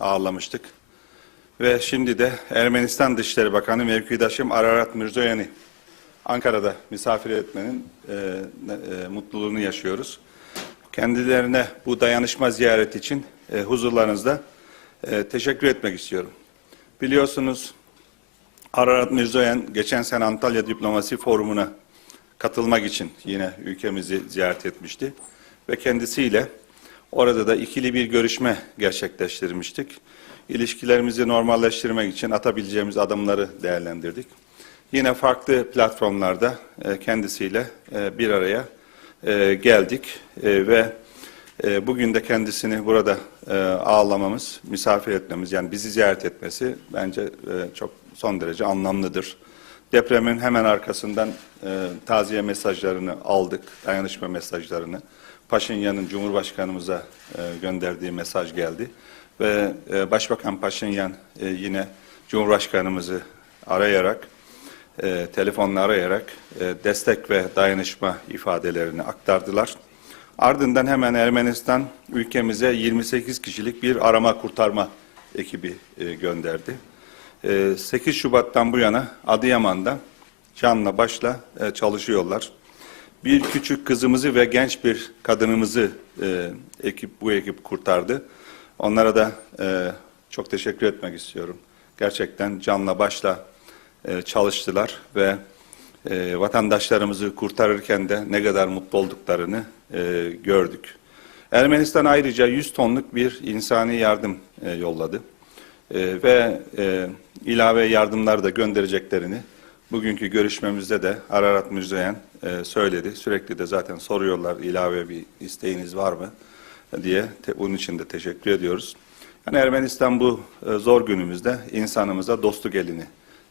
ağırlamıştık. Ve şimdi de Ermenistan Dışişleri Bakanı mevkidaşım Ararat Mirzoyan'ı Ankara'da misafir etmenin e, e, mutluluğunu yaşıyoruz. Kendilerine bu dayanışma ziyareti için e, huzurlarınızda e, teşekkür etmek istiyorum. Biliyorsunuz Ararat Mirzoyan geçen sene Antalya Diplomasi Forumu'na katılmak için yine ülkemizi ziyaret etmişti. Ve kendisiyle orada da ikili bir görüşme gerçekleştirmiştik. İlişkilerimizi normalleştirmek için atabileceğimiz adımları değerlendirdik. Yine farklı platformlarda e, kendisiyle e, bir araya e, geldik ve bugün de kendisini burada ağırlamamız, misafir etmemiz yani bizi ziyaret etmesi bence çok son derece anlamlıdır. Depremin hemen arkasından taziye mesajlarını aldık, dayanışma mesajlarını. Paşinyan'ın Cumhurbaşkanımıza e, gönderdiği mesaj geldi. Ve e, Başbakan Paşinyan e, yine Cumhurbaşkanımızı arayarak, e, telefonla arayarak e, destek ve dayanışma ifadelerini aktardılar. Ardından hemen Ermenistan ülkemize 28 kişilik bir arama kurtarma ekibi e, gönderdi. E, 8 Şubat'tan bu yana Adıyaman'da canla başla e, çalışıyorlar. Bir küçük kızımızı ve genç bir kadınımızı e, ekip bu ekip kurtardı. Onlara da e, çok teşekkür etmek istiyorum. Gerçekten canla başla e, çalıştılar ve e, vatandaşlarımızı kurtarırken de ne kadar mutlu olduklarını e, gördük. Ermenistan ayrıca 100 tonluk bir insani yardım e, yolladı E, ve e, ilave yardımlar da göndereceklerini bugünkü görüşmemizde de Ararat Mirzoyan e, söyledi. Sürekli de zaten soruyorlar ilave bir isteğiniz var mı diye. Te, bunun için de teşekkür ediyoruz. Yani Ermenistan bu e, zor günümüzde insanımıza dostluk elini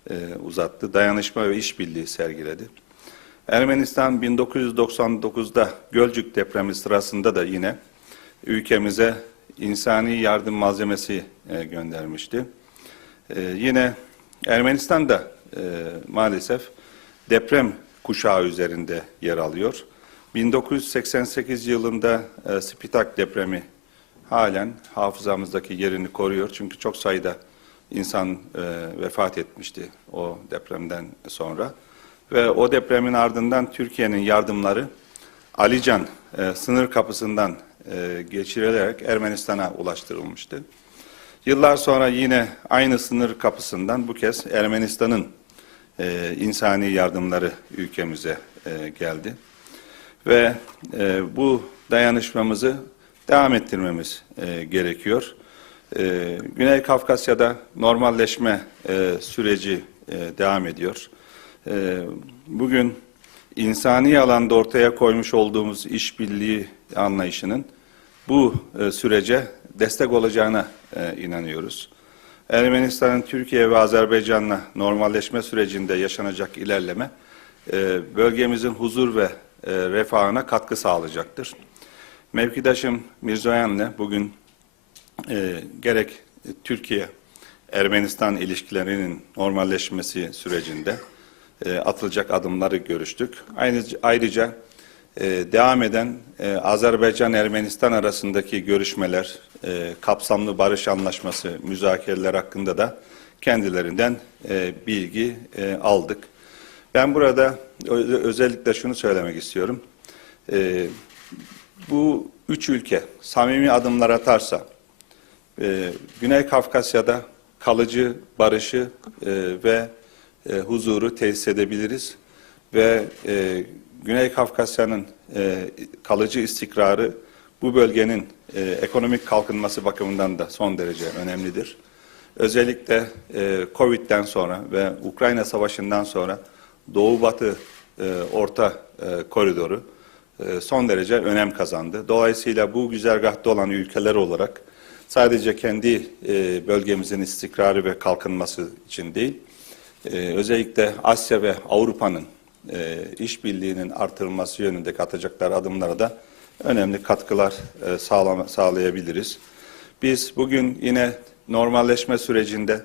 e, uzattı. Dayanışma ve işbirliği sergiledi. Ermenistan 1999'da Gölcük depremi sırasında da yine ülkemize insani yardım malzemesi e, göndermişti. E, yine Ermenistan da e, maalesef deprem kuşağı üzerinde yer alıyor. 1988 yılında e, Spitak depremi halen hafızamızdaki yerini koruyor. Çünkü çok sayıda insan e, vefat etmişti o depremden sonra. Ve o depremin ardından Türkiye'nin yardımları Alican e, sınır kapısından e, geçirilerek Ermenistan'a ulaştırılmıştı. Yıllar sonra yine aynı sınır kapısından bu kez Ermenistan'ın e, insani yardımları ülkemize e, geldi. Ve e, bu dayanışmamızı devam ettirmemiz e, gerekiyor. E, Güney Kafkasya'da normalleşme e, süreci e, devam ediyor. E, bugün insani alanda ortaya koymuş olduğumuz işbirliği anlayışının bu e, sürece destek olacağına e, inanıyoruz. Ermenistan'ın Türkiye ve Azerbaycan'la normalleşme sürecinde yaşanacak ilerleme e, bölgemizin huzur ve e, refahına katkı sağlayacaktır. Mevkidaşım Mirzoyan'la bugün e, gerek Türkiye Ermenistan ilişkilerinin normalleşmesi sürecinde atılacak adımları görüştük. Ayrıca, ayrıca devam eden Azerbaycan-Ermenistan arasındaki görüşmeler, e, kapsamlı barış anlaşması, müzakereler hakkında da kendilerinden e, bilgi e, aldık. Ben burada özellikle şunu söylemek istiyorum. E, bu üç ülke samimi adımlar atarsa, e, Güney Kafkasya'da kalıcı barışı e, ve e, huzuru tesis edebiliriz ve e, Güney Kafkasya'nın e, kalıcı istikrarı bu bölgenin e, ekonomik kalkınması bakımından da son derece önemlidir. Özellikle e, Covid'den sonra ve Ukrayna Savaşı'ndan sonra Doğu-Batı e, orta e, koridoru e, son derece önem kazandı. Dolayısıyla bu güzergahta olan ülkeler olarak sadece kendi e, bölgemizin istikrarı ve kalkınması için değil, e, özellikle Asya ve Avrupa'nın e, işbirliğinin artırılması yönünde atacakları adımlara da önemli katkılar e, sağlayabiliriz. Biz bugün yine normalleşme sürecinde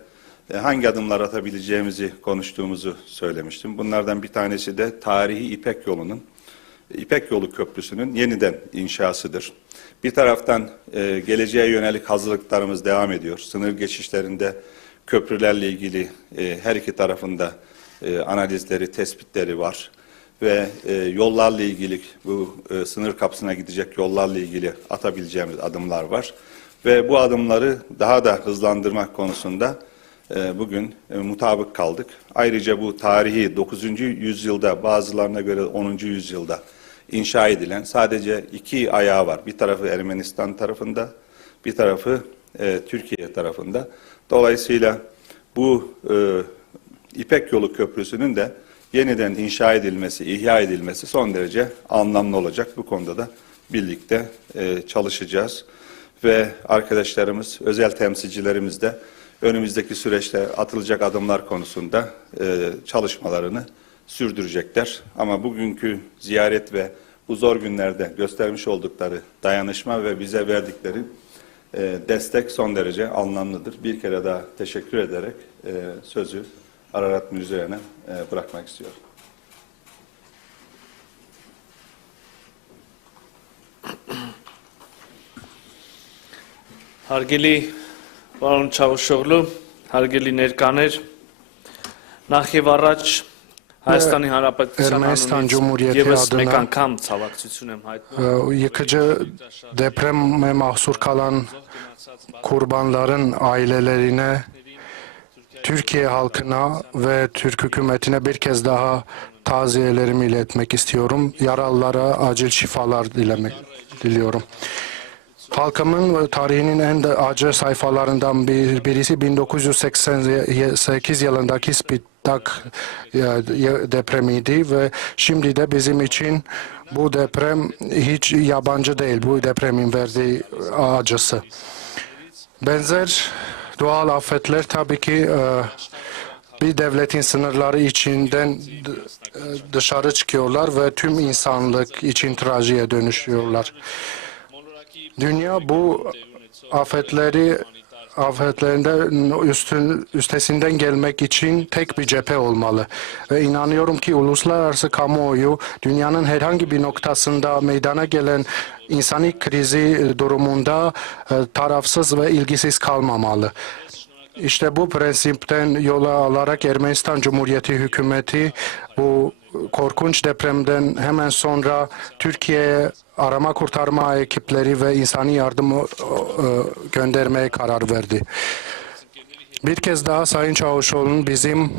e, hangi adımlar atabileceğimizi konuştuğumuzu söylemiştim. Bunlardan bir tanesi de tarihi İpek yolunun İpek Yolu Köprüsü'nün yeniden inşasıdır. Bir taraftan e, geleceğe yönelik hazırlıklarımız devam ediyor. Sınır geçişlerinde köprülerle ilgili e, her iki tarafında e, analizleri, tespitleri var ve e, yollarla ilgili bu e, sınır kapısına gidecek yollarla ilgili atabileceğimiz adımlar var ve bu adımları daha da hızlandırmak konusunda e, bugün e, mutabık kaldık. Ayrıca bu tarihi 9. yüzyılda bazılarına göre 10. yüzyılda inşa edilen sadece iki ayağı var. Bir tarafı Ermenistan tarafında, bir tarafı e, Türkiye tarafında. Dolayısıyla bu e, İpek Yolu Köprüsü'nün de yeniden inşa edilmesi, ihya edilmesi son derece anlamlı olacak. Bu konuda da birlikte e, çalışacağız. Ve arkadaşlarımız, özel temsilcilerimiz de önümüzdeki süreçte atılacak adımlar konusunda e, çalışmalarını sürdürecekler. Ama bugünkü ziyaret ve bu zor günlerde göstermiş oldukları dayanışma ve bize verdikleri e, destek son derece anlamlıdır. Bir kere daha teşekkür ederek e, sözü Ararat Müzeyyen'e e, bırakmak istiyorum. Հարգելի պարոն Չավուշօղլու, հարգելի ներկաներ, նախ եւ առաջ Հայաստանի Հանրապետության Ermənistan անունից Cumhuriyeti եւս adına- մեկ անգամ ցավակցություն եմ հայտնում Ee, Yıkıcı depreme mahsur kalan kurbanların ailelerine, Türkiye halkına ve Türk hükümetine bir kez daha taziyelerimi iletmek istiyorum. Yaralılara acil şifalar dilemek diliyorum. Halkımın ve tarihinin en de acı sayfalarından bir, birisi 1988 yılındaki Spitak depremiydi ve şimdi de bizim için bu deprem hiç yabancı değil. Bu depremin verdiği acısı. Benzer doğal afetler tabii ki e, bir devletin sınırları içinden e, dışarı çıkıyorlar ve tüm insanlık için trajiye dönüşüyorlar. Dünya bu afetleri afetlerinde üstün, üstesinden gelmek için tek bir cephe olmalı. Ve inanıyorum ki uluslararası kamuoyu dünyanın herhangi bir noktasında meydana gelen insani krizi durumunda e, tarafsız ve ilgisiz kalmamalı. İşte bu prensipten yola alarak Ermenistan Cumhuriyeti hükümeti bu korkunç depremden hemen sonra Türkiye'ye arama kurtarma ekipleri ve insani yardımı e, göndermeye karar verdi. Bir kez daha Sayın Çavuşoğlu'nun bizim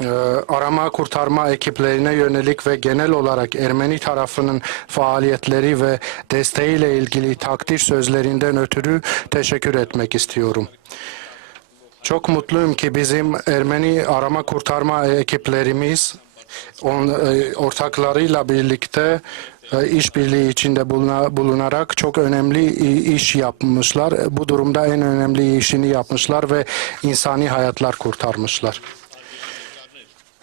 e, arama kurtarma ekiplerine yönelik ve genel olarak Ermeni tarafının faaliyetleri ve desteğiyle ilgili takdir sözlerinden ötürü teşekkür etmek istiyorum. Çok mutluyum ki bizim Ermeni arama kurtarma ekiplerimiz on, e, ortaklarıyla birlikte e, işbirliği içinde buluna- bulunarak çok önemli iş yapmışlar. Bu durumda en önemli işini yapmışlar ve insani hayatlar kurtarmışlar.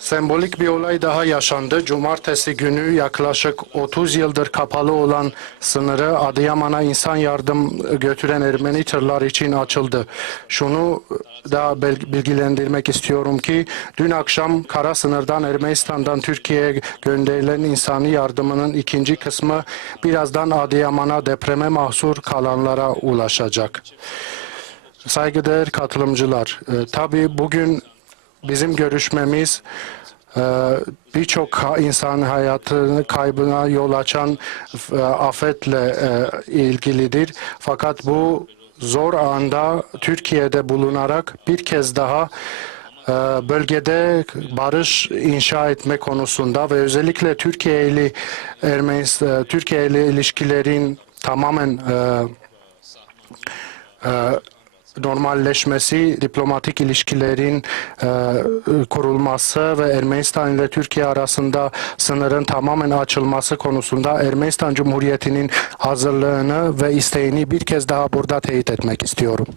Sembolik bir olay daha yaşandı. Cumartesi günü yaklaşık 30 yıldır kapalı olan sınırı Adıyaman'a insan yardım götüren Ermeni tırlar için açıldı. Şunu da bilgilendirmek istiyorum ki dün akşam kara sınırdan Ermenistan'dan Türkiye'ye gönderilen insani yardımının ikinci kısmı birazdan Adıyaman'a depreme mahsur kalanlara ulaşacak. Saygıdeğer katılımcılar, e, tabii bugün bizim görüşmemiz e, birçok insan hayatını kaybına yol açan e, afetle e, ilgilidir. Fakat bu zor anda Türkiye'de bulunarak bir kez daha bölgede barış inşa etme konusunda ve özellikle Türkiye ile Ermenistan, Türkiye ile ilişkilerin tamamen normalleşmesi, diplomatik ilişkilerin e, kurulması ve Ermenistan ile Türkiye arasında sınırın tamamen açılması konusunda Ermenistan Cumhuriyeti'nin hazırlığını ve isteğini bir kez daha burada teyit etmek istiyorum.